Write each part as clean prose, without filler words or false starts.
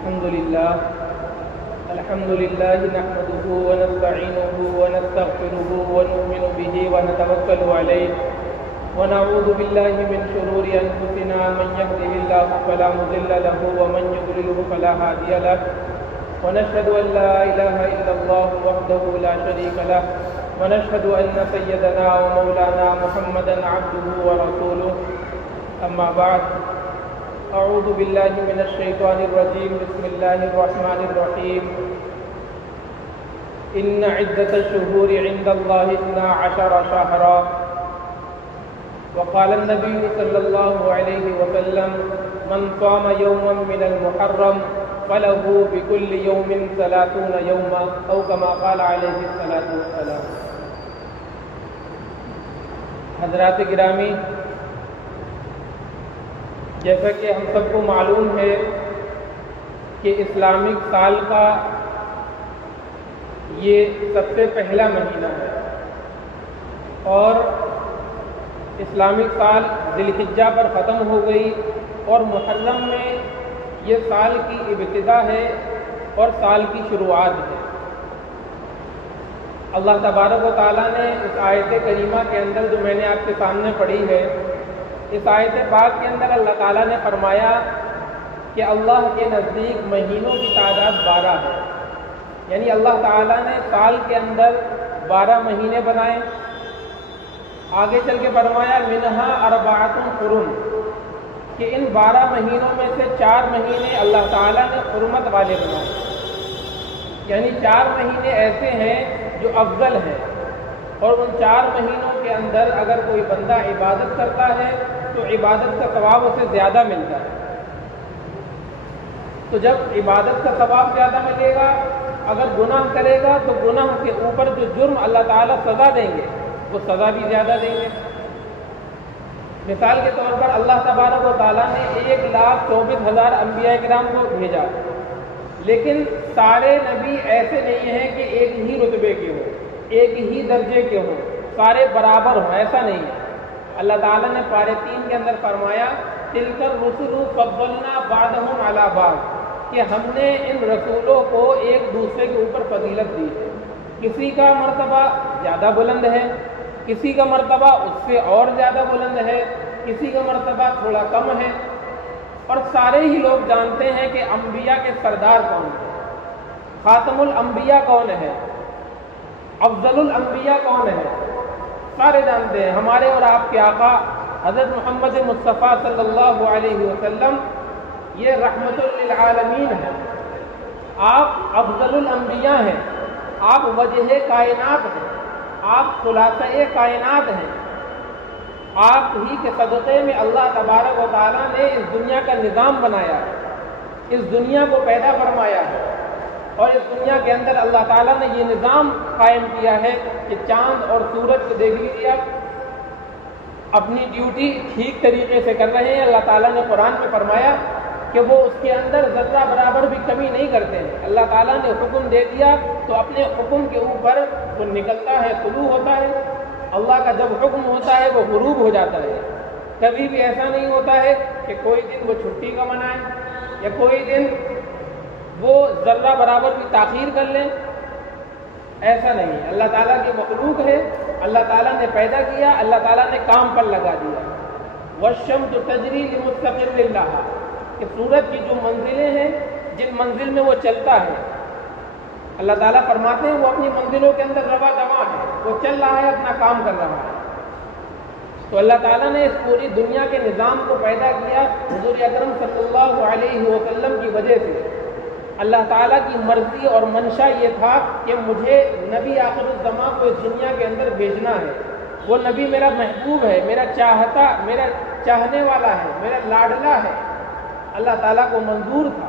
الحمد لله نحمده ونستعينه ونستغفره ونؤمن به ونتوكل عليه ونعوذ بالله من شرور أنفسنا من يهده الله فلا مضل له ومن يضلله فلا هادي له ونشهد أن لا إله إلا الله وحده لا شريك له ونشهد أن سيدنا ومولانا محمدا عبده ورسوله أما بعد أعوذ بالله من الشيطان الرجيم بسم الله الرحمن الرحيم إن عدة الشهور عند الله 12 شهرا وقال النبي صلى الله عليه وسلم من صام يوما من المحرم فله بكل يوم 30 يوما أو كما قال عليه الصلاة والسلام۔ حضرات گرامی، جیسا کہ ہم سب کو معلوم ہے کہ اسلامک سال کا یہ سب سے پہلا مہینہ ہے اور اسلامک سال ذی الحجہ پر ختم ہو گئی اور محرم میں یہ سال کی ابتدا ہے اور سال کی شروعات ہے۔ اللہ تبارک و تعالیٰ نے اس آیت کریمہ کے اندر جو میں نے آپ کے سامنے پڑھی ہے، اس آیت پاک کے اندر اللہ تعالیٰ نے فرمایا کہ اللہ کے نزدیک مہینوں کی تعداد 12 ہے، یعنی اللہ تعالیٰ نے سال کے اندر 12 مہینے بنائے۔ آگے چل کے فرمایا منہا اربعۃ حرم، کہ ان 12 مہینوں میں سے 4 مہینے اللہ تعالیٰ نے حرمت والے بنائے، یعنی 4 مہینے ایسے ہیں جو افضل ہیں، اور ان 4 مہینوں کے اندر اگر کوئی بندہ عبادت کرتا ہے تو عبادت کا ثواب اسے زیادہ ملتا ہے۔ تو جب عبادت کا ثواب زیادہ ملے گا، اگر گناہ کرے گا تو گناہ کے اوپر جو جرم اللہ تعالیٰ سزا دیں گے وہ سزا بھی زیادہ دیں گے۔ مثال کے طور پر اللہ تبارک و تعالیٰ نے 1,24,000 انبیاء کرام کو بھیجا، لیکن سارے نبی ایسے نہیں ہیں کہ ایک ہی رتبے کے ہوں، ایک ہی درجے کے ہوں، سارے برابر ہوں، ایسا نہیں ہے۔ اللہ تعالیٰ نے پارے 3 کے اندر فرمایا تلک الرسل فضلنا بعضهم علی بعض، کہ ہم نے ان رسولوں کو ایک دوسرے کے اوپر فضیلت دی ہے۔ کسی کا مرتبہ زیادہ بلند ہے، کسی کا مرتبہ اس سے اور زیادہ بلند ہے، کسی کا مرتبہ تھوڑا کم ہے، اور سارے ہی لوگ جانتے ہیں کہ انبیاء کے سردار کون ہیں، خاتم الانبیاء کون ہے، افضل الانبیاء کون ہے، سارے جانتے ہیں۔ ہمارے اور آپ کے آقا حضرت محمد مصطفیٰ صلی اللہ علیہ وسلم یہ رحمت للعالمین ہے، آپ افضل الانبیاء ہیں، آپ وجہ کائنات ہیں، آپ خلاصہ کائنات ہیں۔ آپ ہی کے صدقے میں اللہ تبارک و تعالیٰ نے اس دنیا کا نظام بنایا ہے، اس دنیا کو پیدا فرمایا ہے، اور اس دنیا کے اندر اللہ تعالیٰ نے یہ نظام قائم کیا ہے کہ چاند اور سورج کو دیکھ لیجیے، آپ اپنی ڈیوٹی ٹھیک طریقے سے کر رہے ہیں۔ اللہ تعالیٰ نے قرآن میں فرمایا کہ وہ اس کے اندر ذرہ برابر بھی کمی نہیں کرتے ہیں۔ اللہ تعالیٰ نے حکم دے دیا تو اپنے حکم کے اوپر وہ نکلتا ہے، طلوع ہوتا ہے۔ اللہ کا جب حکم ہوتا ہے وہ غروب ہو جاتا ہے۔ کبھی بھی ایسا نہیں ہوتا ہے کہ کوئی دن وہ چھٹی کا منائے یا کوئی دن وہ ذرہ برابر بھی تاخیر کر لیں، ایسا نہیں۔ اللہ تعالیٰ کی مخلوق ہے، اللہ تعالیٰ نے پیدا کیا، اللہ تعالیٰ نے کام پر لگا دیا۔ والشمس تجری لمستقر لها، کہ سورج کی جو منزلیں ہیں، جن منزل میں وہ چلتا ہے، اللہ تعالیٰ فرماتے ہیں وہ اپنی منزلوں کے اندر رواں دواں ہے، وہ چل رہا ہے، اپنا کام کر رہا ہے۔ تو اللہ تعالیٰ نے اس پوری دنیا کے نظام کو پیدا کیا حضور اکرم صلی اللہ علیہ وسلم کی وجہ سے۔ اللہ تعالیٰ کی مرضی اور منشا یہ تھا کہ مجھے نبی آخر الزمان کو اس دنیا کے اندر بھیجنا ہے۔ وہ نبی میرا محبوب ہے، میرا چاہنے والا ہے، میرا لاڈلا ہے، اللہ تعالیٰ کو منظور تھا۔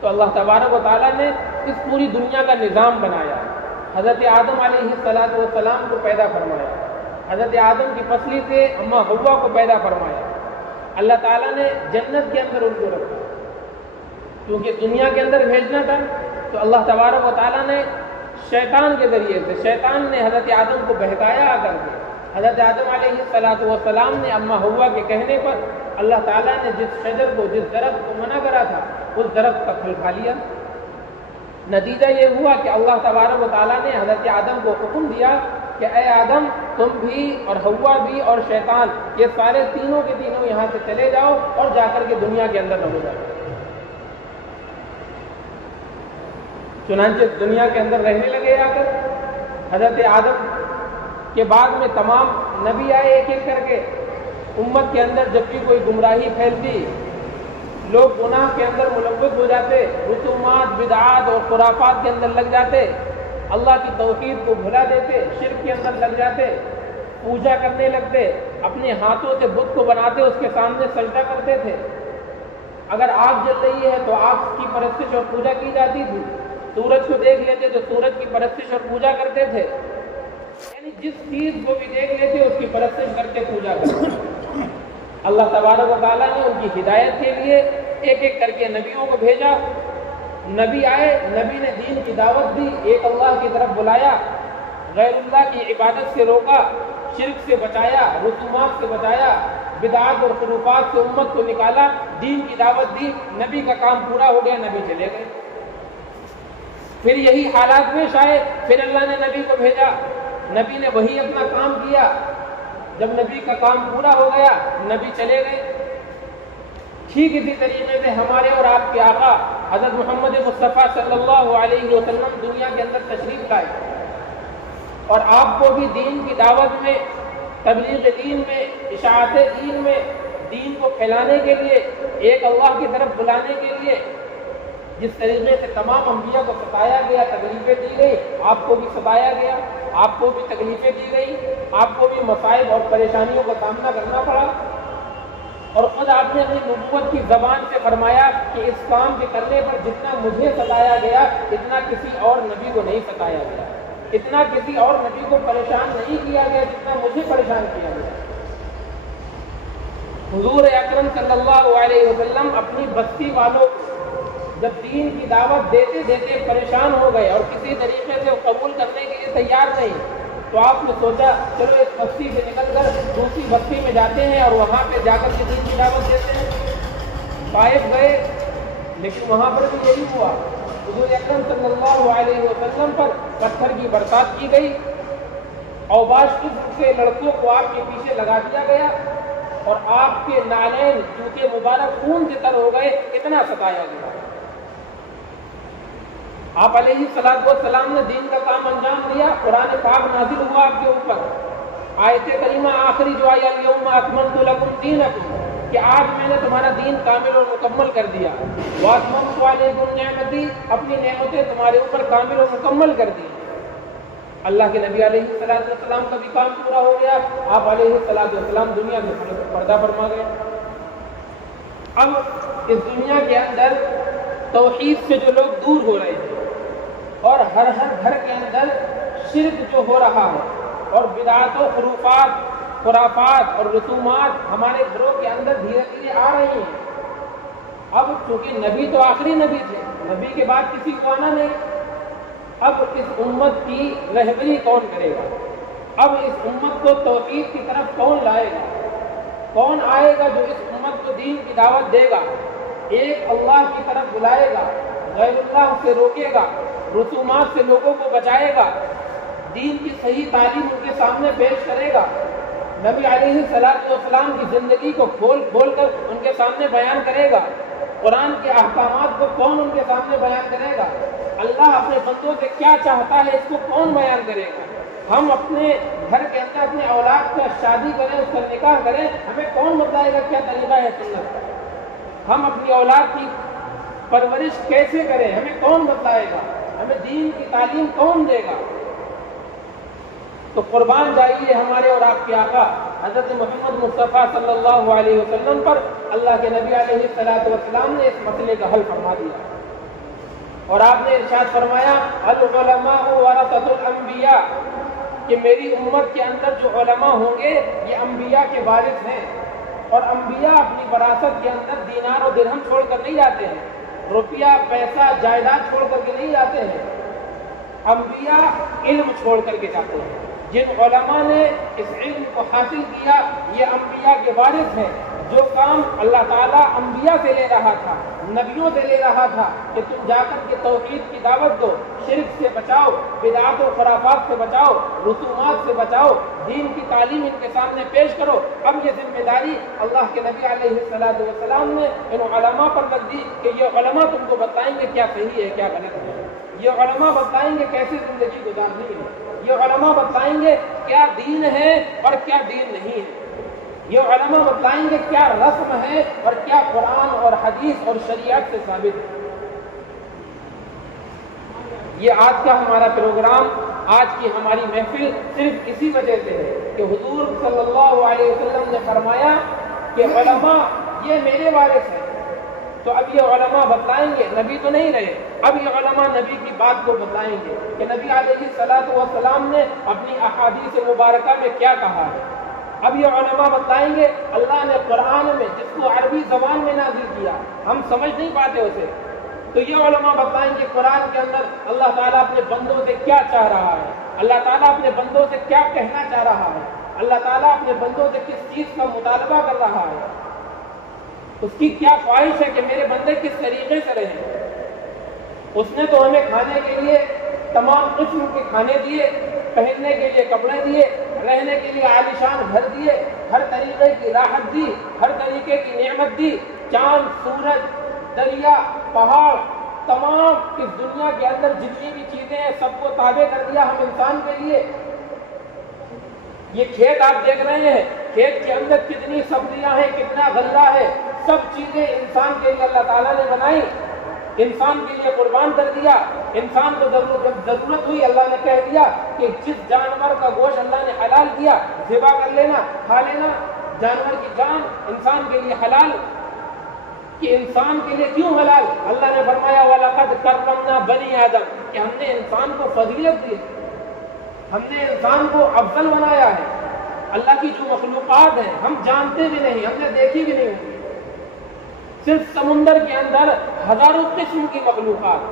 تو اللہ تبارک و تعالیٰ نے اس پوری دنیا کا نظام بنایا۔ حضرت آدم علیہ السلام کو پیدا فرمایا، حضرت آدم کی پسلی سے اماں حوا کو پیدا فرمایا۔ اللہ تعالیٰ نے جنت کے اندر ان کو رکھا، کیونکہ دنیا کے اندر بھیجنا تھا۔ تو اللہ تبارک و تعالیٰ نے شیطان کے ذریعے سے، شیطان نے حضرت آدم کو بہکایا آ کر کے، حضرت آدم علیہ السلام نے اما ہوا کے کہنے پر اللہ تعالیٰ نے جس شجر کو، جس درخت کو منع کرا تھا، اس درخت کا پھل کھا لیا۔ نتیجہ یہ ہوا کہ اللہ تبارک و تعالیٰ نے حضرت آدم کو حکم دیا کہ اے آدم، تم بھی اور حوا بھی اور شیطان، یہ سارے تینوں کے تینوں یہاں سے چلے جاؤ اور جا کر کے دنیا کے اندر رہو جاؤ۔ چنانچہ دنیا کے اندر رہنے لگے آ کر۔ حضرت آدم کے بعد میں تمام نبی آئے ایک ایک کر کے۔ امت کے اندر جب بھی کوئی گمراہی پھیلتی، لوگ گناہ کے اندر ملوث ہو جاتے، رسومات، بدعات اور خرافات کے اندر لگ جاتے، اللہ کی توحید کو بھلا دیتے، شرک کے اندر لگ جاتے، پوجا کرنے لگتے، اپنے ہاتھوں سے بت کو بناتے، اس کے سامنے سجدہ کرتے تھے۔ اگر آگ جل رہی ہے تو آگ کی پرستش اور پوجا کی جاتی تھی، سورج کو دیکھ لیتے تو سورج کی پرستش اور پوجا کرتے تھے، یعنی جس چیز کو بھی دیکھ لیتے اس کی پرستش کر کے پوجا کرتے۔ اللہ تبارک و تعالیٰ نے ان کی ہدایت کے لیے ایک ایک کر کے نبیوں کو بھیجا۔ نبی آئے، نبی نے دین کی دعوت دی، ایک اللہ کی طرف بلایا، غیر اللہ کی عبادت سے روکا، شرک سے بچایا، رسومات سے بچایا، بدعات اور خرافات سے امت کو نکالا، دین کی دعوت دی، نبی کا کام پورا ہو گیا، نبی چلے گئے۔ پھر یہی حالات پیش آئے، پھر اللہ نے نبی کو بھیجا، نبی نے وہی اپنا کام کیا، جب نبی کا کام پورا ہو گیا نبی چلے گئے۔ ٹھیک اسی طریقے سے ہمارے اور آپ کے آقا حضرت محمد مصطفیٰ صلی اللہ علیہ وسلم دنیا کے اندر تشریف لائے، اور آپ کو بھی دین کی دعوت میں، تبلیغ دین میں، اشاعت دین میں، دین کو پھیلانے کے لیے، ایک اللہ کی طرف بلانے کے لیے جس طریقے سے تمام انبیاء کو ستایا گیا، تکلیفیں دی گئی، آپ کو بھی ستایا گیا، آپ کو بھی تکلیفیں دی گئی، آپ کو بھی مصائب اور پریشانیوں کا سامنا کرنا پڑا، اور خود آپ نے اپنی نبوت کی زبان سے فرمایا کہ اس کام کے کرنے پر جتنا مجھے ستایا گیا اتنا کسی اور نبی کو نہیں ستایا گیا، اتنا کسی اور نبی کو پریشان نہیں کیا گیا جتنا مجھے پریشان کیا گیا۔ حضور اکرم صلی اللہ علیہ وسلم اپنی بستی والوں کو جب دین کی دعوت دیتے دیتے پریشان ہو گئے اور کسی طریقے سے قبول کرنے کے لیے تیار نہیں، تو آپ نے سوچا چلو اس بستی سے نکل کر دوسری بستی میں جاتے ہیں اور وہاں پہ جا کر کے دین کی دعوت دیتے ہیں۔ طائف گئے، لیکن وہاں پر بھی یہی ہوا، حضور اکرم صلی اللہ علیہ وسلم پر پتھر کی برسات کی گئی، اوباش قسم کے لڑکوں کو آپ کے پیچھے لگا دیا گیا، اور آپ کے نالین، جوتے مبارک خون سے تر ہو گئے، اتنا ستایا گیا۔ آپ علیہ السلام نے دین کا کام انجام دیا، قرآن پاک نازل ہوا آپ کے اوپر، آیت کریمہ آخری جو آئی الیوم اکملت لکم دینکم، کہ آج میں نے تمہارا دین کامل اور مکمل کر دیا، واتممت علیکم نعمتی، اپنی نعمتیں تمہارے اوپر کامل اور مکمل کر دی۔ اللہ کے نبی علیہ السلام کا بھی کام پورا ہو گیا، آپ علیہ السلام دنیا میں پردہ فرما گئے۔ اب اس دنیا کے اندر توحید سے جو لوگ دور ہو رہے ہیں، اور ہر گھر کے اندر شرک جو ہو رہا ہے، اور بدعات و خرافات اور رسومات ہمارے گھروں کے اندر دھیرے دھیرے آ رہی ہیں۔ اب چونکہ نبی تو آخری نبی تھے، نبی کے بعد کسی کو آنا نہیں، اب اس امت کی رہبری کون کرے گا؟ اب اس امت کو توحید کی طرف کون لائے گا؟ کون آئے گا جو اس امت کو دین کی دعوت دے گا، ایک اللہ کی طرف بلائے گا، غیر اللہ سے روکے گا، رسومات سے لوگوں کو بچائے گا، دین کی صحیح تعلیم ان کے سامنے پیش کرے گا، نبی علیہ السلام کی زندگی کو کھول کھول کر ان کے سامنے بیان کرے گا، قرآن کے احکامات کو کون ان کے سامنے بیان کرے گا، اللہ اپنے بندوں سے کیا چاہتا ہے اس کو کون بیان کرے گا۔ ہم اپنے گھر کے اندر اپنے اولاد کا شادی کریں، اس کا نکاح کریں، ہمیں کون بتائے گا کیا طریقہ ہے سنت کا؟ ہم اپنی اولاد کی پرورش کیسے کریں، ہمیں کون بتائے گا؟ ہمیں دین کی تعلیم کون دے گا؟ تو قربان جائیے ہمارے اور آپ کے آقا حضرت محمد مصطفیٰ صلی اللہ علیہ وسلم پر اللہ کے نبی علیہ السلام نے اس مسئلے کا حل فرما دیا، اور آپ نے ارشاد فرمایا العلماء ورثۃ الانبیاء، کہ میری امت کے اندر جو علماء ہوں گے یہ انبیاء کے وارث ہیں، اور انبیاء اپنی وراثت کے اندر دینار و درہم چھوڑ کر نہیں جاتے ہیں، روپیہ پیسہ جائیداد چھوڑ کر کے نہیں جاتے ہیں، انبیاء علم چھوڑ کر کے جاتے ہیں۔ جن علماء نے اس علم کو حاصل کیا یہ انبیاء کے وارث ہیں. جو کام اللہ تعالیٰ انبیاء سے لے رہا تھا، نبیوں سے لے رہا تھا کہ تم جا کر کے توحید کی دعوت دو، شرک سے بچاؤ، بدعات و خرافات سے بچاؤ، رسومات سے بچاؤ، دین کی تعلیم ان کے سامنے پیش کرو. اب یہ ذمہ داری اللہ کے نبی علیہ السلام نے ان علماء پر رکھ دی کہ یہ علماء تم کو بتائیں گے کیا صحیح ہے کیا غلط ہے. یہ علماء بتائیں گے کیسے زندگی گزارنی ہے. یہ علماء بتائیں گے کیا دین ہے اور کیا دین نہیں ہے. یہ علماء بتائیں گے کیا رسم ہے اور کیا قرآن اور حدیث اور شریعت سے ثابت ہے. یہ آج کا ہمارا پروگرام، آج کی ہماری محفل صرف اسی وجہ سے ہے کہ حضور صلی اللہ علیہ وسلم نے فرمایا کہ علماء یہ میرے وارث ہیں. تو اب یہ علماء بتلائیں گے، نبی تو نہیں رہے، اب یہ علماء نبی کی بات کو بتلائیں گے کہ نبی علیہ السلام نے اپنی احادیث مبارکہ میں کیا کہا ہے. اب یہ علماء بتائیں گے اللہ نے قرآن میں جس کو عربی زبان میں نازل کیا ہم سمجھ نہیں پاتے اسے، تو یہ علماء بتائیں گے قرآن کے اندر اللہ تعالیٰ اپنے بندوں سے کیا چاہ رہا ہے، اللہ تعالیٰ اپنے بندوں سے کیا کہنا چاہ رہا ہے، اللہ تعالیٰ اپنے بندوں سے کس چیز کا مطالبہ کر رہا ہے، اس کی کیا خواہش ہے کہ میرے بندے کس طریقے سے رہیں. اس نے تو ہمیں کھانے کے لیے تمام قسم کے کھانے دیے، پہننے کے لیے کپڑے دیے، رہنے کے لیے عالیشان گھر دیے، ہر طریقے کی راحت دی، ہر طریقے کی نعمت دی. چاند، سورج، دریا، پہاڑ، تمام اس دنیا کے اندر جتنی بھی چیزیں ہیں سب کو تابع کر دیا ہم انسان کے لیے. یہ کھیت آپ دیکھ رہے ہیں، کھیت کے اندر کتنی سبزیاں ہیں، کتنا غلہ ہے، سب چیزیں انسان کے لیے اللہ تعالیٰ نے بنائی، انسان کے لیے قربان کر دیا. انسان کو جب ضرورت ہوئی اللہ نے کہہ دیا کہ جس جانور کا گوشت اللہ نے حلال کیا ذبح کر لینا، کھا لینا. جانور کی جان انسان کے لیے حلال، کہ انسان کے لیے کیوں حلال؟ اللہ نے فرمایا وَلَقَدْ كَرَّمْنَا بَنِي آدم، کہ ہم نے انسان کو فضیلت دی، ہم نے انسان کو افضل بنایا ہے. اللہ کی جو مخلوقات ہیں ہم جانتے بھی نہیں، ہم نے دیکھی بھی نہیں ہوگی. صرف سمندر کے اندر ہزاروں قسم کی مخلوقات،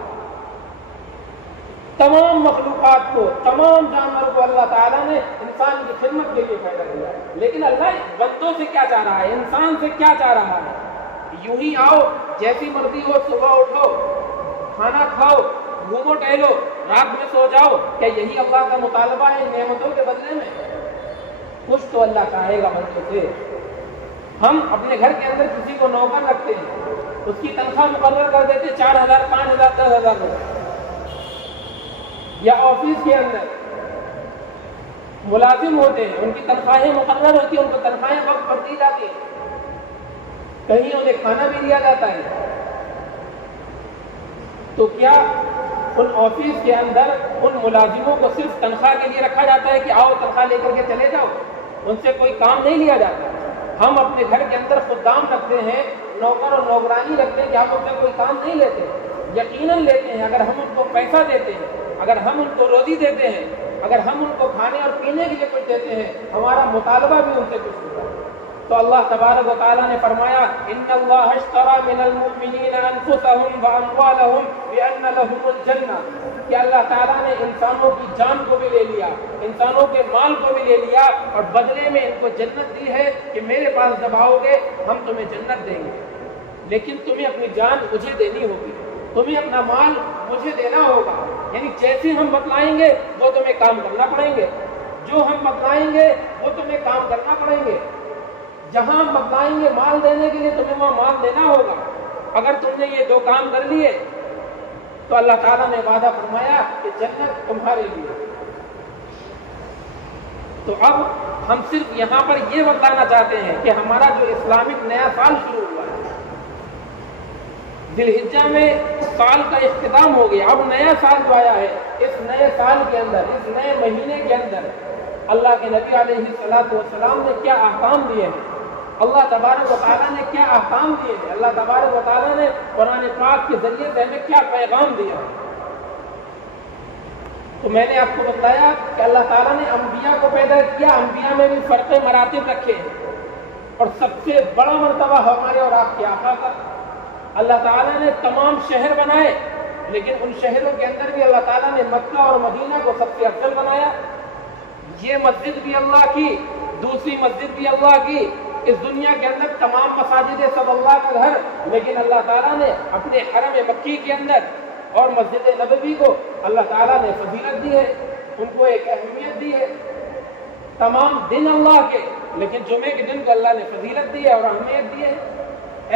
تمام مخلوقات کو، تمام جانوروں کو اللہ تعالیٰ نے انسان کی خدمت کے لیے پیدا کیا. لیکن اللہ بندوں سے کیا چاہ رہا ہے، انسان سے کیا چاہ رہا ہے؟ یوں ہی آؤ، جیسی مرضی ہو، صبح اٹھو، کھانا کھاؤ، گھومو ٹہلو، رات میں سو جاؤ. کیا یہی اللہ کا مطالبہ ہے نعمتوں کے بدلے میں؟ کچھ تو اللہ چاہے گا بندوں سے. ہم اپنے گھر کے اندر کسی کو نوکر رکھتے ہیں، اس کی تنخواہ مقرر کر دیتے 4,000، 5,000، 10,000 روپے. یا آفس کے اندر ملازم ہوتے ہیں، ان کی تنخواہیں مقرر ہوتی ہیں، ان کو تنخواہیں وقت پر دی جاتی ہیں، کہیں انہیں کھانا بھی دیا جاتا ہے. تو کیا ان آفس کے اندر ان ملازموں کو صرف تنخواہ کے لیے رکھا جاتا ہے کہ آؤ تنخواہ لے کر کے چلے جاؤ، ان سے کوئی کام نہیں لیا جاتا؟ ہم اپنے گھر کے اندر خدام رکھتے ہیں، نوکر اور نوکرانی رکھتے ہیں کہ ہم ان سے کوئی کام نہیں لیتے. یقیناً لیتے ہیں. اگر ہم ان کو پیسہ دیتے ہیں، اگر ہم ان کو روزی دیتے ہیں، اگر ہم ان کو کھانے اور پینے کے لیے کچھ دیتے ہیں، ہمارا مطالبہ بھی ان سے کچھ ہوتا ہے. تو اللہ تبارک و تعالیٰ نے فرمایا ان اللہ اشترى من المؤمنین انفسهم واموالهم بان لهم الجنہ، کہ اللہ تعالیٰ نے انسانوں کی جان کو بھی لے لیا، انسانوں کے مال کو بھی لے لیا، اور بدلے میں ان کو جنت دی ہے کہ میرے پاس جب آؤ گے ہم تمہیں جنت دیں گے. لیکن تمہیں اپنی جان مجھے دینی ہوگی، تمہیں اپنا مال مجھے دینا ہوگا. یعنی جیسے ہم بتلائیں گے وہ تمہیں کام کرنا پڑیں گے، جو ہم بتلائیں گے وہ تمہیں کام کرنا پڑیں گے. جہاں ہم بتلائیں گے مال دینے کے لیے تمہیں وہاں مال دینا ہوگا. اگر تم نے یہ 2 کام کر لیے تو اللہ تعالیٰ نے وعدہ فرمایا کہ جنت تمہارے لیے. تو اب ہم صرف یہاں پر یہ بتانا چاہتے ہیں کہ ہمارا جو اسلامک نیا سال شروع ہوا ہے، ذی الحجہ میں سال کا اختتام ہو گیا، اب نیا سال جو آیا ہے، اس نئے سال کے اندر، اس نئے مہینے کے اندر اللہ کے نبی علیہ السلام نے کیا احکام دیے ہیں، اللہ تبارک و تعالیٰ نے کیا احکام دیے ہیں، اللہ تبارک و تعالیٰ نے قرآن پاک کے ذریعے سے ہمیں کیا پیغام دیا ہے. تو میں نے آپ کو بتایا کہ اللہ تعالیٰ نے انبیاء کو پیدا کیا، انبیاء میں بھی فرق مراتب رکھے ہیں، اور سب سے بڑا مرتبہ ہمارے اور آپ کے آقا کا. اللہ تعالیٰ نے تمام شہر بنائے، لیکن ان شہروں کے اندر بھی اللہ تعالیٰ نے مکہ اور مدینہ کو سب سے افضل بنایا. یہ مسجد بھی اللہ کی، دوسری مسجد بھی اللہ کی، اس دنیا کے اندر تمام مساجد سب اللہ کا گھر، لیکن اللہ تعالیٰ نے اپنے حرم مکی کے اندر اور مسجد نبوی کو اللہ تعالیٰ نے فضیلت دی ہے، ان کو ایک اہمیت دی ہے۔ تمام دن اللہ کے، لیکن جمعے کے دن کو اللہ نے فضیلت دی ہے اور اہمیت دی ہے۔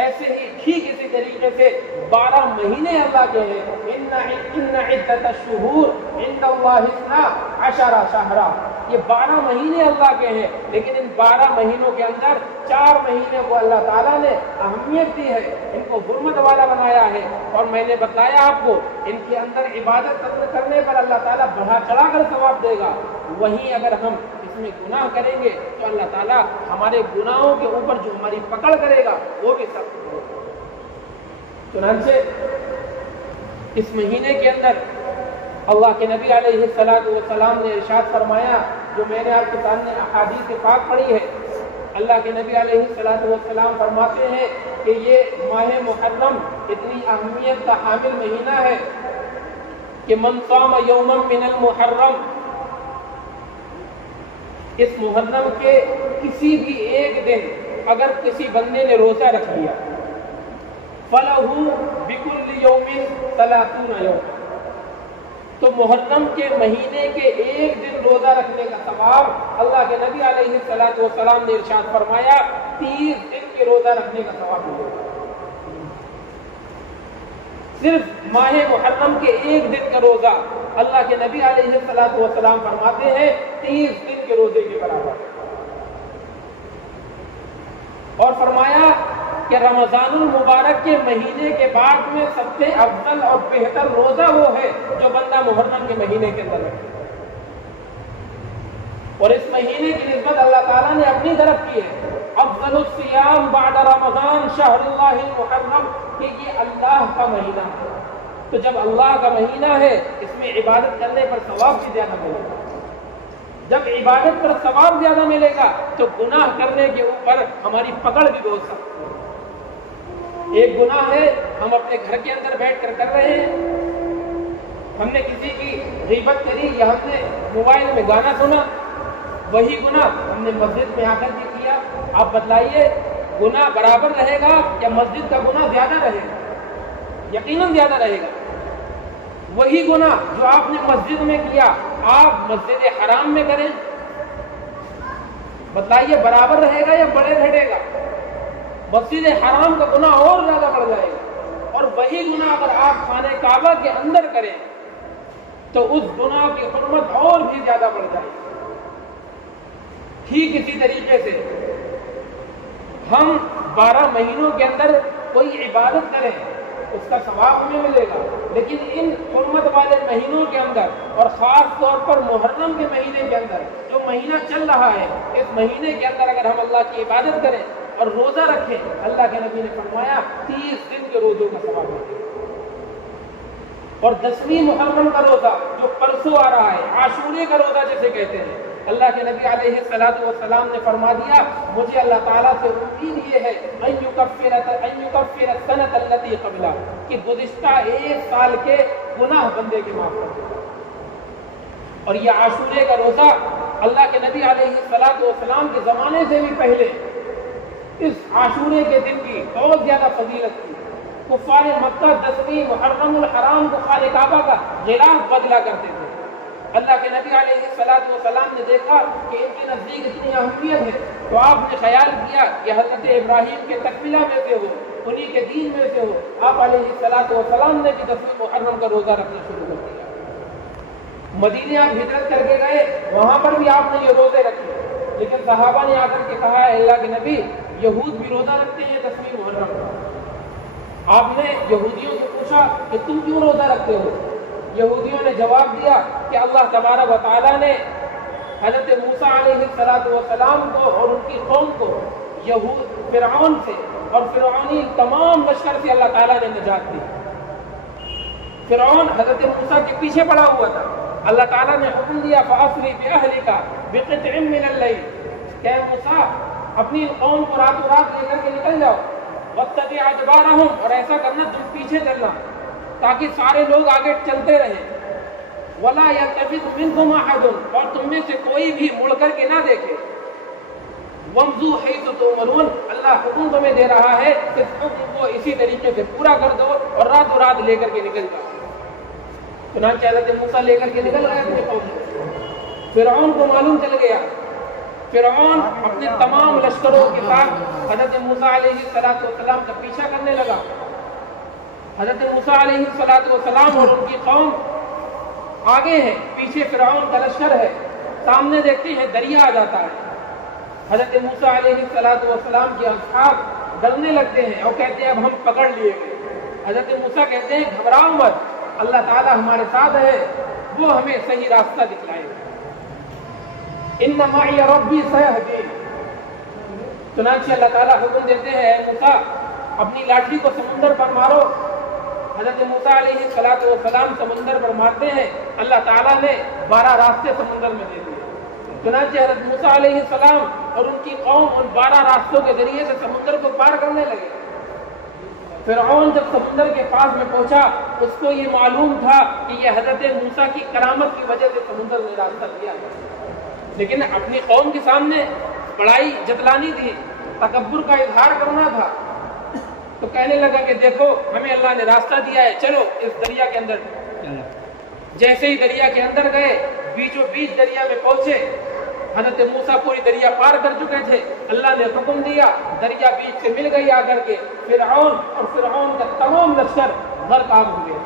ایسے ہی ٹھیک اسی طریقے سے 12 مہینے اللہ کے ہیں۔ ان عدت الشہور عند اللہ 12 شہرا، یہ 12 مہینے اللہ کے ہیں، لیکن ان 12 مہینوں کے اندر 4 مہینے کو اللہ تعالیٰ نے اہمیت دی ہے، ان کو حرمت والا بنایا ہے۔ اور میں نے بتایا آپ کو ان کے اندر عبادت کرنے پر اللہ تعالیٰ بڑھا چڑھا کر ثواب دے گا۔ وہیں اگر ہم میں گناہ کریں گے تو اللہ تعالیٰ ہمارے گناہوں کے اوپر جو ہماری پکڑ کرے گا وہ بھی سخت ہوگا۔ چنانچہ اس مہینے کے اندر اللہ کے نبی علیہ السلام نے ارشاد فرمایا، جو میں نے آپ کے سامنے احادیث پاک پڑھی ہے، اللہ کے نبی علیہ السلام فرماتے ہیں کہ یہ ماہ محرم اتنی اہمیت کا حامل مہینہ ہے کہ من صام یوما من المحرم، اس محرم کے کسی بھی ایک دن اگر کسی بندے نے روزہ رکھ لیا، فَلَهُ بِكُلِّ يَوْمٍ 30 يَوْمًا، تو محرم کے مہینے کے ایک دن روزہ رکھنے کا ثواب اللہ کے نبی علیہ السلام نے ارشاد فرمایا 30 دن کے روزہ رکھنے کا ثواب ملے گا۔ صرف ماہ محرم کے ایک دن کا روزہ اللہ کے نبی علیہ السلام فرماتے ہیں 30 دن کے روزے کے برابر، اور فرمایا کہ رمضان المبارک کے مہینے کے بعد میں سب سے افضل اور بہتر روزہ وہ ہے جو بندہ محرم کے مہینے کے اندر رکھے، اور اس مہینے کی نسبت اللہ تعالیٰ نے اپنی طرف کی ہے، افضل الصیام بعد رمضان شہر اللہ المحرم، کہ یہ اللہ کا مہینہ ہے، تو جب اللہ کا مہینہ ہے اس میں عبادت کرنے پر ثواب بھی زیادہ ملے گا۔ جب عبادت پر ثواب زیادہ ملے گا تو گناہ کرنے کے اوپر ہماری پکڑ بھی بہت سخت ہے۔ ایک گناہ ہے ہم اپنے گھر کے اندر بیٹھ کر کر رہے ہیں، ہم نے کسی کی غیبت کری یا ہم نے موبائل میں گانا سنا، وہی گناہ ہم نے مسجد میں آ کر کے کیا۔ آپ بتلائیے گناہ برابر رہے گا یا مسجد کا گناہ زیادہ رہے گا؟ یقیناً زیادہ رہے گا۔ وہی گناہ جو آپ نے مسجد میں کیا آپ مسجد حرام میں کریں، بتلائیے برابر رہے گا یا بڑے گھٹے گا؟ مسجد حرام کا گناہ اور زیادہ بڑھ جائے گا، اور وہی گناہ اگر آپ خانہ کعبہ کے اندر کریں تو اس گناہ کی حرمت اور بھی زیادہ بڑھ جائے گی۔ ٹھیک اسی طریقے سے ہم 12 مہینوں کے اندر کوئی عبادت کریں اس کا ثواب ہمیں ملے گا، لیکن ان حرمت والے مہینوں کے اندر اور خاص طور پر محرم کے مہینے کے اندر جو مہینہ چل رہا ہے، اس مہینے کے اندر اگر ہم اللہ کی عبادت کریں اور روزہ رکھیں، اللہ کے نبی نے فرمایا 30 دن کے روزوں کا ثواب ملے گا۔ اور 10ویں محرم کا روزہ جو پرسوں آ رہا ہے، عاشورے کا روزہ جسے کہتے ہیں، اللہ کے نبی علیہ السلام نے فرما دیا مجھے اللہ تعالیٰ سے امید یہ ہے ان یکفر السنۃ التي قبلہ، کہ گزشتہ 1 سال کے گناہ بندے کے معاف کر دے۔ اور یہ عاشورے کا روزہ اللہ کے نبی علیہ السلام کے زمانے سے بھی پہلے اس عاشورے کے دن کی بہت زیادہ فضیلت تھی۔ کفار مکہ 10ویں محرم الحرام کو خانہ کعبہ کا غلاف بدلا کرتے تھے۔ اللہ کے نبی علیہ السلام نے دیکھا کہ ان کے نزدیک اتنی اہمیت ہے تو آپ نے خیال کیا کہ حضرت ابراہیم کے تکمیلہ میں سے ہو، انہی کے دین میں سے ہو، آپ علیہ السلام نے بھی 10ویں محرم کا روزہ رکھنا شروع کر دیا۔ مدینے آپ ہجرت کر کے گئے، وہاں پر بھی آپ نے یہ روزے رکھے، لیکن صحابہ نے آ کر کے کہا ہے اللہ کے نبی یہود بھی روزہ رکھتے ہیں 10ویں محرم کا۔ آپ نے یہودیوں سے پوچھا کہ تم کیوں روزہ رکھتے ہو؟ یہودیوں نے جواب دیا کہ اللہ تبارک و تعالیٰ نے حضرت موسیٰ علیہ السلام کو اور ان کی قوم کو فرعون سے اور فرعونی تمام لشکر سے اللہ تعالیٰ نے نجات دی۔ فرعون حضرت موسیٰ کے پیچھے پڑا ہوا تھا، اللہ تعالیٰ نے حکم دیا فَأَسْرِ بِأَهْلِكَ بِقِطْعٍ مِّنَ اللَّيْلِ، کہ موسیٰ اپنی قوم کو راتوں رات لے کر کے نکل جاؤ، وَاتَّبِعْ أَدْبَارَهُمْ، اور ایسا کرنا تم پیچھے چلنا تاکہ سارے لوگ آگے چلتے رہیں۔ ولا یلتفت منکم احد، اور تم میں سے کوئی بھی مڑ کر کے نہ دیکھے، وامضوا حیث تؤمرون، اللہ حکم تمہیں دے رہا ہے کہ حکم کو اسی طریقے سے پورا کر دو اور راتوں رات لے کر کے نکل جاؤ۔ چنانچہ حضرت موسیٰ لے کر کے نکل گئے اپنے قوم کو۔ فرعون کو معلوم چل گیا، فرعون اپنے تمام لشکروں کے ساتھ حضرت موسیٰ علیہ السلام کا پیچھا کرنے لگا۔ حضرت موسیٰ علیہ السلام اور ان کی قوم آگے ہے، پیچھے فرعون کا لشکر ہے، سامنے دیکھتے ہیں دریا آ جاتا ہے۔ حضرت موسیٰ علیہ السلام کے اصحاب ڈرنے لگتے ہیں اور کہتے ہیں اب ہم پکڑ لیے گئے۔ حضرت موسیٰ کہتے ہیں گھبراؤ مت، اللہ تعالیٰ ہمارے ساتھ ہے، وہ ہمیں صحیح راستہ دکھلائے گا۔ ان معی ربی سیہدین، چنانچہ اللہ تعالیٰ حکم دیتے ہیں اے موسیٰ اپنی لاٹھی کو سمندر پر مارو۔ حضرت موسیٰ علیہ السلام سمندر پر مارتے ہیں، اللہ تعالیٰ نے 12 راستے سمندر میں دے دیے۔ چنانچہ حضرت موسیٰ علیہ السلام اور ان کی قوم ان 12 راستوں کے ذریعے سے سمندر کو پار کرنے لگے۔ فرعون جب سمندر کے پاس میں پہنچا، اس کو یہ معلوم تھا کہ یہ حضرت موسیٰ کی کرامت کی وجہ سے سمندر نے راستہ دیا، لیکن اپنی قوم کے سامنے بڑائی جتلانی تھی، تکبر کا اظہار کرنا تھا، تو کہنے لگا کہ دیکھو ہمیں اللہ نے راستہ دیا ہے، چلو اس دریا کے اندر۔ جیسے ہی دریا کے اندر گئے، بیچوں بیچ دریا میں پہنچے، حضرت موسیٰ پوری دریا پار کر چکے تھے، اللہ نے حکم دیا، دریا بیچ سے مل گئی آ کر کے، فرعون اور فرعون کا تمام لشکر غرق آگ ہو گئے،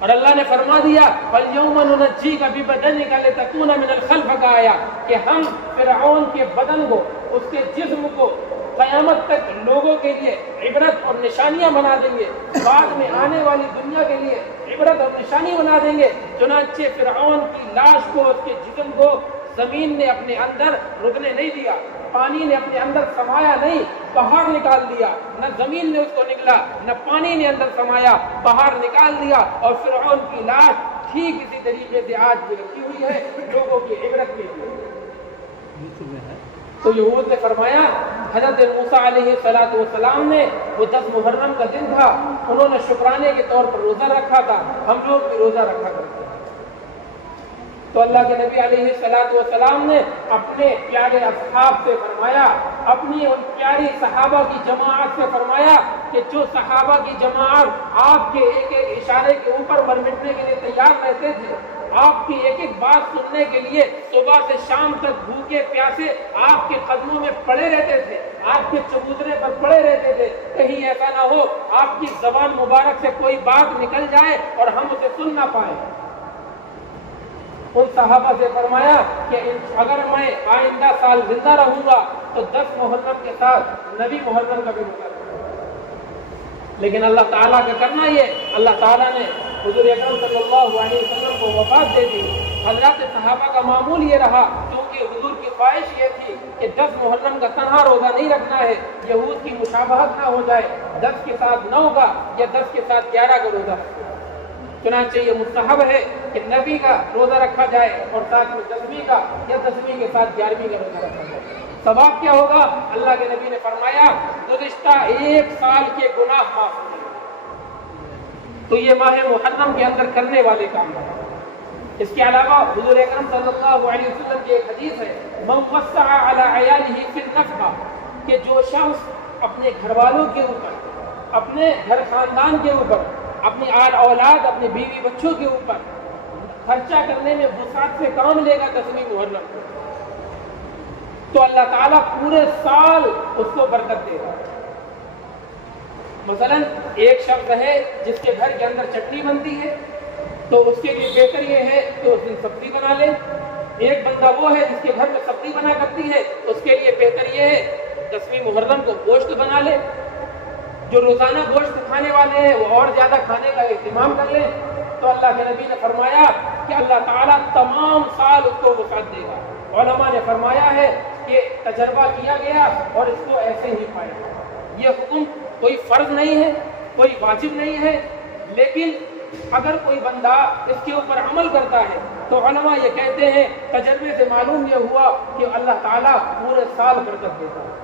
اور اللہ نے فرما دیا فَالْيَوْمَ نُنَجِّيكَ بِبَدَنِكَ لِتَكُونَ مِنَ الْخَلْفِ کا آیا کہ ہم فرعون کے بدن کو، اس کے جسم کو قیامت تک لوگوں کے لیے عبرت اور نشانیاں بنا دیں گے، بعد میں آنے والی دنیا کے لیے عبرت اور نشانی بنا دیں گے۔ چنانچہ فرعون کی لاش کو، اس کے جسم کو زمین نے اپنے اندر رکنے نہیں دیا، پانی نے اپنے اندر سمایا نہیں، باہر نکال دیا، نہ زمین نے اس کو نکلا نہ پانی نے اندر سمایا، باہر نکال دیا، اور فرعون کی لاش ٹھیک اسی طریقے سے آج بھی رکھی ہوئی ہے لوگوں کی عبرت کے لیے۔ تو یہود نے فرمایا حضرت موسیٰ علیہ السلام نے، وہ 10 محرم کا دن تھا، انہوں نے شکرانے کے طور پر روزہ رکھا تھا، ہم لوگ بھی روزہ رکھا کرتے ہیں۔ تو اللہ کے نبی علیہ السلام نے اپنے پیارے اصحاب سے فرمایا، اپنی ان پیاری صحابہ کی جماعت سے فرمایا کہ جو صحابہ کی جماعت آپ کے ایک ایک اشارے کے اوپر مر مٹنے کے لیے تیار رہتے تھے، آپ کی ایک ایک بات سننے کے لیے صبح سے شام تک بھوکے پیاسے آپ کے قدموں میں پڑے رہتے تھے، آپ کے چبوترے پر پڑے رہتے تھے، کہیں ایسا نہ ہو آپ کی زبان مبارک سے کوئی بات نکل جائے اور ہم اسے سن نہ پائیں۔ ان صحابہ سے فرمایا کہ اگر میں آئندہ سال زندہ رہوں گا تو 10 محرم کے ساتھ نبی محرم کا بھی روزہ رکھوں گا۔ لیکن اللہ تعالیٰ کا کرنا یہ، اللہ تعالیٰ نے حضور اکرم صلی اللہ علیہ وسلم کو وفات دے دی۔ حضرات صحابہ کا معمول یہ رہا، کیونکہ حضور کی خواہش یہ تھی کہ 10 محرم کا تنہا روزہ نہیں رکھنا ہے، یہود کی مشابہت نہ ہو جائے، 10 کے ساتھ 9 کا یا 10 کے ساتھ 11 کا روزہ رکھنا۔ چنانچہ یہ مستحب ہے کہ نبی کا روزہ رکھا جائے اور ساتھ میں 10ویں کا یا 10ویں کے ساتھ 11ویں کا روزہ رکھا جائے۔ ثواب کیا ہوگا؟ اللہ کے نبی نے فرمایا گزشتہ 1 سال کے گناہ معاف ہوں گے۔ تو یہ ماہ محرم کے اندر کرنے والے کام ہیں۔ اس کے علاوہ حضور اکرم صلی اللہ علیہ وسلم کی ایک حدیث ہے، من وسع علی عیالہ فی النفقہ، کہ جو شخص اپنے گھر والوں کے اوپر، اپنے گھر خاندان کے اوپر، اپنی آل اولاد، اپنے بیوی بچوں کے اوپر خرچہ کرنے میں وسعت سے کام لے گا 10ویں محرم کو، تو اللہ تعالیٰ پورے سال اس کو برکت دے گا۔ مثلا ایک شخص ہے جس کے گھر کے اندر چٹنی بنتی ہے، تو اس کے لیے بہتر یہ ہے کہ اس دن سبزی بنا لے۔ ایک بندہ وہ ہے جس کے گھر میں سبزی بنا کرتی ہے، اس کے لیے بہتر یہ ہے 10ویں محرم کو گوشت بنا لے۔ جو روزانہ گوشت کھانے والے ہیں وہ اور زیادہ کھانے کا اہتمام کر لیں۔ تو اللہ کے نبی نے فرمایا کہ اللہ تعالیٰ تمام سال اس کو وسعت دے گا۔ علماء نے فرمایا ہے کہ تجربہ کیا گیا اور اس کو ایسے ہی پایا۔ یہ حکم کوئی فرض نہیں ہے، کوئی واجب نہیں ہے، لیکن اگر کوئی بندہ اس کے اوپر عمل کرتا ہے تو علماء یہ کہتے ہیں تجربے سے معلوم یہ ہوا کہ اللہ تعالیٰ پورے سال برکت دیتا ہے۔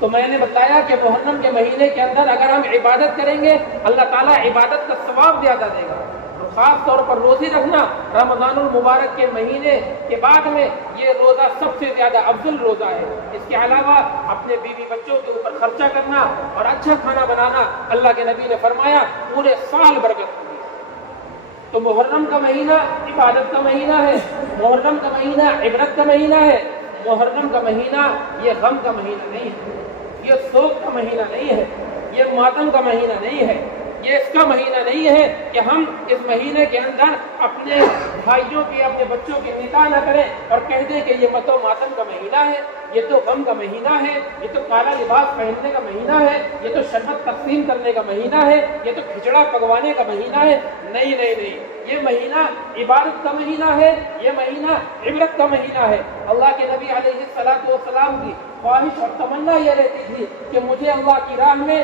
تو میں نے بتایا کہ محرم کے مہینے کے اندر اگر ہم عبادت کریں گے اللہ تعالیٰ عبادت کا ثواب زیادہ دے گا. خاص طور پر روزے رکھنا رمضان المبارک کے مہینے کے بعد میں یہ روزہ سب سے زیادہ افضل روزہ ہے. اس کے علاوہ اپنے بیوی بچوں کے اوپر خرچہ کرنا اور اچھا کھانا بنانا اللہ کے نبی نے فرمایا پورے سال برکت ہوگی. تو محرم کا مہینہ عبادت کا مہینہ ہے, محرم کا مہینہ عبرت کا مہینہ ہے. محرم کا مہینہ یہ غم کا مہینہ نہیں ہے, یہ سوگ کا مہینہ نہیں ہے, یہ ماتم کا مہینہ نہیں ہے, یہ اس کا مہینہ نہیں ہے کہ ہم اس مہینے کے اندر اپنے بھائیوں کی اپنے بچوں کی نکاح نہ کریں اور کہہ دیں کہ یہ متو ماتم کا مہینہ ہے, یہ تو غم کا مہینہ ہے, یہ تو کالا لباس پہننے کا مہینہ ہے, یہ تو شربت تقسیم کرنے کا مہینہ ہے, یہ تو کھچڑا پکوانے کا مہینہ ہے. نہیں نہیں نہیں, یہ مہینہ عبادت کا مہینہ ہے, یہ مہینہ عبرت کا مہینہ ہے. اللہ کے نبی علیہ الصلوۃ والسلام کی خواہش اور تمنا یہ رہتی تھی کہ مجھے اللہ کی راہ میں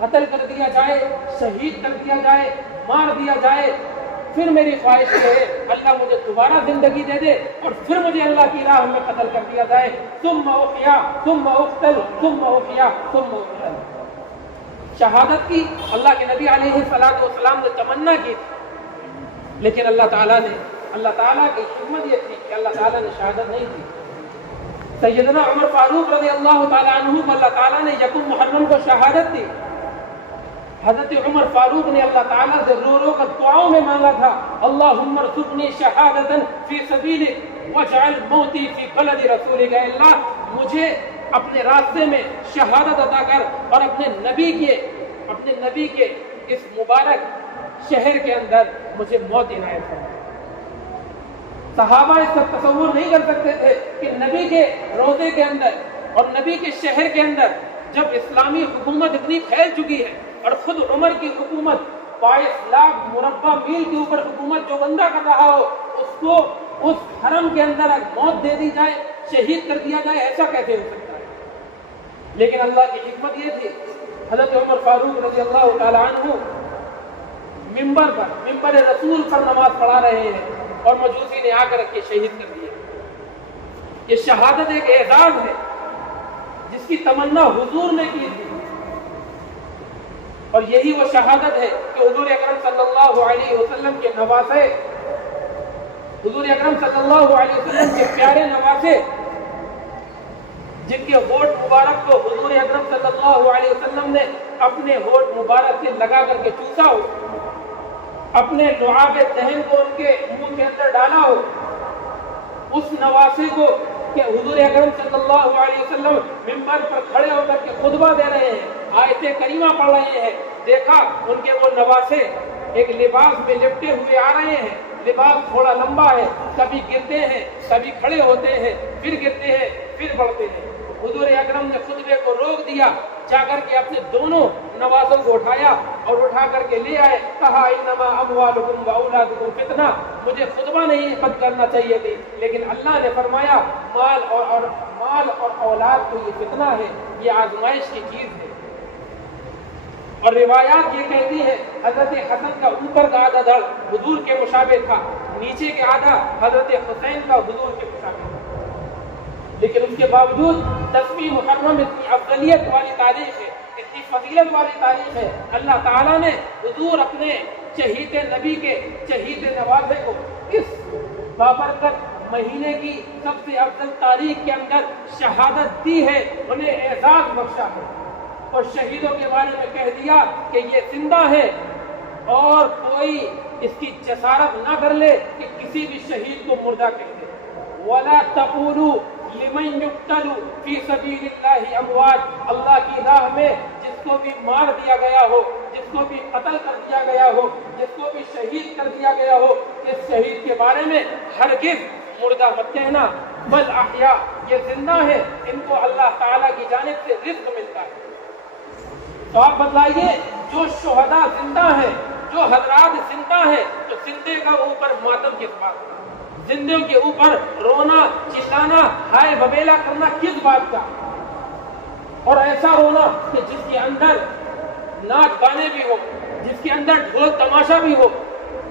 قتل کر دیا جائے, شہید کر دیا جائے, مار دیا جائے, پھر میری خواہش یہ ہے اللہ مجھے دوبارہ زندگی دے دے اور پھر مجھے اللہ کی راہ میں قتل کر دیا جائے. ثم احیا ثم اقتل ثم احیا ثم اقتل. شہادت کی اللہ کے نبی علیہ الصلوۃ والسلام نے تمنا کی تھی, لیکن اللہ تعالیٰ کی حکمت یہ تھی کہ اللہ تعالیٰ نے شہادت نہیں دی. سیدنا عمر فاروق رضی اللہ تعالیٰ عنہ کو اللہ تعالیٰ نے یکم محرم کو شہادت دی. حضرت عمر فاروق نے اللہ تعالیٰ سے رو رو کر دعاؤں میں مانگا تھا, اللہم ارزقنی شہادتا فی سبیلک واجعل موتی فی بلد رسولک. اللہ مجھے اپنے راستے میں شہادت عطا کر اور اپنے نبی کے اس مبارک شہر کے اندر مجھے موت عنایت فرما. صحابہ اس کا تصور نہیں کر سکتے تھے کہ نبی کے روضے کے اندر اور نبی کے شہر کے اندر جب اسلامی حکومت اتنی پھیل چکی ہے اور خود عمر کی حکومت 22 لاکھ مربع میل کے اوپر حکومت جو بندہ کر رہا ہو, اس کو اس حرم کے اندر موت دے دی جائے, شہید کر دیا جائے, ایسا کیسے ہو سکتا ہے؟ لیکن اللہ کی حکمت یہ تھی, حضرت عمر فاروق رضی اللہ تعالی عنہ ممبر رسول پر نماز پڑھا رہے ہیں اور مجوسی نے آ کر کے شہید کر دیا. یہ شہادت ایک اعزاز ہے جس کی تمنا حضور نے کی تھی, اور یہی وہ شہادت ہے کہ حضور اکرم صلی اللہ علیہ وسلم کے نواسے, حضور اکرم صلی اللہ علیہ وسلم کے پیارے نواسے جن کے ہونٹ مبارک کو حضور اکرم صلی اللہ علیہ وسلم نے اپنے ہونٹ مبارک سے لگا کر کے چوسا ہو, اپنے لعاب دہن کو ان کے منہ کے اندر ڈالا ہو, اس نواسے کو کہ حضور اکرم صلی اللہ علیہ وسلم ممبر پر کھڑے ہو کر کے خطبہ دے رہے ہیں, آیت کریمہ پڑھ رہے ہیں, دیکھا ان کے وہ نواسے ایک لباس میں لپٹے ہوئے آ رہے ہیں, لباس تھوڑا لمبا ہے, کبھی گرتے ہیں, کبھی کھڑے ہوتے ہیں, پھر گرتے ہیں, پھر بڑھتے ہیں. حضور اکرم نے خطبے کو روک دیا, جا کر کے اپنے دونوں نوازوں کو اٹھایا اور اٹھا کر کے لے آئے, کہا انما اموالکم واولادکم فتنہ. مجھے خطبہ نہیں خط کرنا چاہیے تھی, لیکن اللہ نے فرمایا مال اور اولاد کو یہ فتنہ ہے, یہ آزمائش کی چیز ہے. اور روایات یہ کہتی ہے حضرت حسن کا اوپر کا آدھا دھڑ حضور کے مشابہ تھا, نیچے کے آدھا حضرت حسین کا حضور کے مشابہ تھا. لیکن اس کے باوجود 10ویں محرم اتنی افضلیت والی تاریخ ہے, اتنی فضیلت والی تاریخ ہے. اللہ تعالیٰ نے حضور اپنے شہید نبی کے شہید نوازے کو اس بابرکت مہینے کی سب سے افضل تاریخ کے اندر شہادت دی ہے, انہیں اعزاز بخشا ہے اور شہیدوں کے بارے میں کہہ دیا کہ یہ زندہ ہے اور کوئی اس کی جسارت نہ کر لے کہ کسی بھی شہید کو مردہ کہہ دے. وَلَا تَقُولُوا لِمَنْ يُقْتَلُ فِي سَبِيلِ اللَّهِ أَمْوَاتٌ. اللہ کی راہ میں جس کو بھی مار دیا گیا ہو, جس کو بھی قتل کر دیا گیا ہو, جس کو بھی شہید کر دیا گیا ہو, اس شہید کے بارے میں ہرگز مردہ مت کہنا, بل احیا, یہ زندہ ہے, ان کو اللہ تعالیٰ کی جانب سے رزق ملتا ہے. تو آپ بتلائیے, جو شہداء زندہ ہیں, جو حضرات زندہ ہیں, تو زندے کا اوپر ماتم کس بات کا, زندوں کے اوپر رونا چلانا ہائے ببیلا کرنا کس بات کا, اور ایسا رونا کہ جس کے اندر ناچ گانے بھی ہو, جس کے اندر ڈھول تماشا بھی ہو.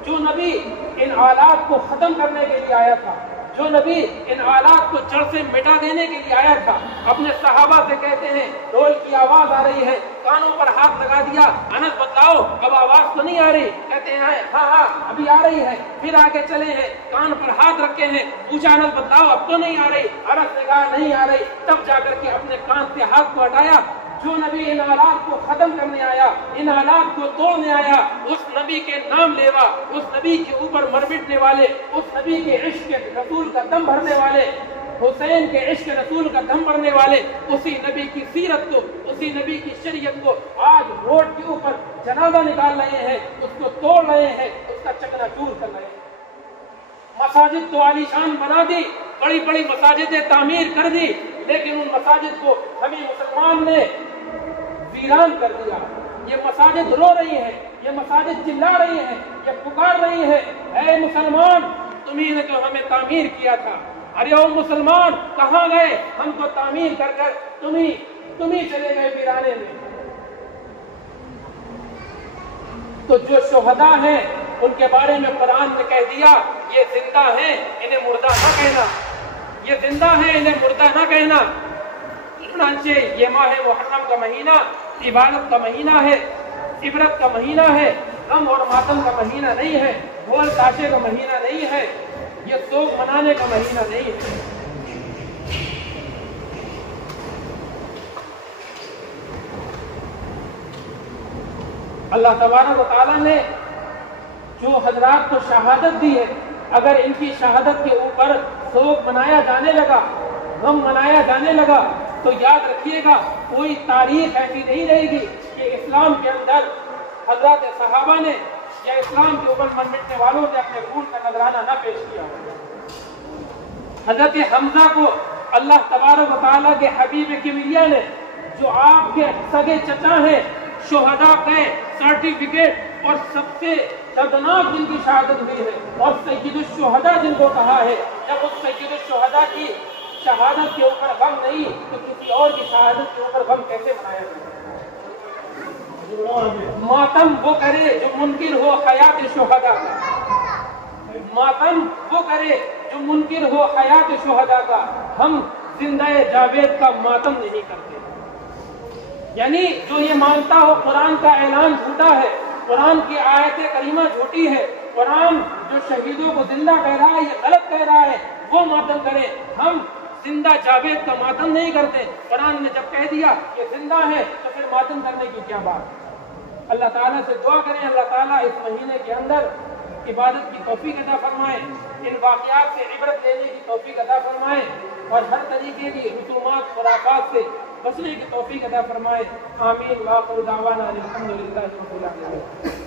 جو نبی ان آلات کو ختم کرنے کے لیے آیا تھا, جو نبی ان آلات کو جڑ سے مٹا دینے کے لیے آیا تھا، اپنے صحابہ سے کہتے ہیں ڈھول کی آواز آ رہی ہے، کانوں پر ہاتھ لگا دیا، انس بتلاؤ اب آواز تو نہیں آ رہی؟ کہتے ہیں ہاں ابھی آ رہی ہے۔ پھر آگے چلے ہیں، کان پر ہاتھ رکھے ہیں، پوچھا انس بتلاؤ اب تو نہیں آ رہی؟ انس نے کہا نہیں آ رہی۔ تب جا کر کے اپنے کان سے ہاتھ کو ہٹایا۔ جو نبی ان آلات کو ختم کرنے آیا، ان آلات کو توڑنے آیا، اس نبی کے نام لیوا، اس نبی کے اوپر مر مٹنے والے، اس نبی کے عشق کے رسول کا دم بھرنے والے، حسین کے عشق رسول کا دم بھرنے والے، اسی نبی کی سیرت کو، اسی نبی کی شریعت کو آج روڈ کے اوپر جنازہ نکال رہے ہیں، اس کو توڑ رہے ہیں، اس کا چکنا چور کر رہے ہیں۔ مساجد تو عالیشان بنا دی، بڑی بڑی مساجدیں تعمیر کر دی، لیکن ان مساجد کو ہمیں مسلمان نے ویران کر دیا۔ یہ مساجد رو رہی ہیں، یہ مساجد چلا رہی ہیں، یہ پکار رہی ہیں، اے مسلمان تمہیں نے تو ہمیں تعمیر کیا تھا، ارے او مسلمان کہاں گئے؟ ہم کو تعمیر کر کر تمہیں چلے گئے ویرانے میں۔ تو جو شہداء ہیں ان کے بارے میں قرآن نے کہہ دیا یہ زندہ ہیں، انہیں مردہ نہ کہنا، یہ زندہ ہیں انہیں مردہ نہ کہنا۔ چنانچہ یہ ماہ محرم کا مہینہ عبادت کا مہینہ ہے، عبرت کا مہینہ ہے، غم اور ماتم کا مہینہ نہیں ہے، ڈھول تاشے کا مہینہ نہیں ہے، یہ سوگ منانے کا مہینہ نہیں ہے۔ اللہ تبارک و تعالیٰ نے جو حضرات کو شہادت دی ہے، اگر ان کی شہادت کے اوپر سوگ منایا جانے لگا، غم منایا جانے لگا، تو یاد رکھیے گا کوئی تاریخ ایسی نہیں رہے گی کہ اسلام کے اندر حضرات صحابہ نے یا اسلام کے اوپر من مٹنے والوں نے اپنے خون کا نذرانہ نہ پیش کیا۔ حضرت حمزہ کو اللہ تبارک و تعالیٰ کے حبیب کبریا نے، جو آپ کے سگے چچا ہیں، شہداء کے سرٹیفکیٹ اور سب سے دردناک جن کی شہادت ہوئی ہے اور سید الشہداء جن کو کہا ہے، جب اس سید الشہداء کی شہادت کے اوپر غم نہیں تو کسی اور کی شہادت کے اوپر غم کیسے منایا جائے؟ ماتم وہ کرے جو منکر ہو حیات شہداء کا، ماتم وہ کرے جو منکر ہو حیات شہداء کا، ہم زندہ جاوید کا ماتم نہیں کرتے۔ یعنی جو یہ مانتا ہو قرآن کا اعلان جھوٹا ہے، قرآن کی آیت کریمہ جھوٹی ہے، قرآن جو شہیدوں کو زندہ کہہ رہا ہے یہ غلط کہہ رہا ہے، وہ ماتم کرے، ہم زندہ جاوید کا ماتم نہیں کرتے۔ قرآن نے جب کہہ دیا یہ زندہ ہے تو پھر ماتم کرنے کی کیا بات؟ اللہ تعالیٰ سے دعا کریں اللہ تعالیٰ اس مہینے کے اندر عبادت کی توفیق عطا فرمائے، ان واقعات سے عبرت لینے کی توفیق عطا فرمائے اور ہر طریقے کی رسومات خرافات سے بچنے کی توفیق عطا فرمائے۔ آمین۔ وآخر دعوانا الحمدللہ رب العالمین۔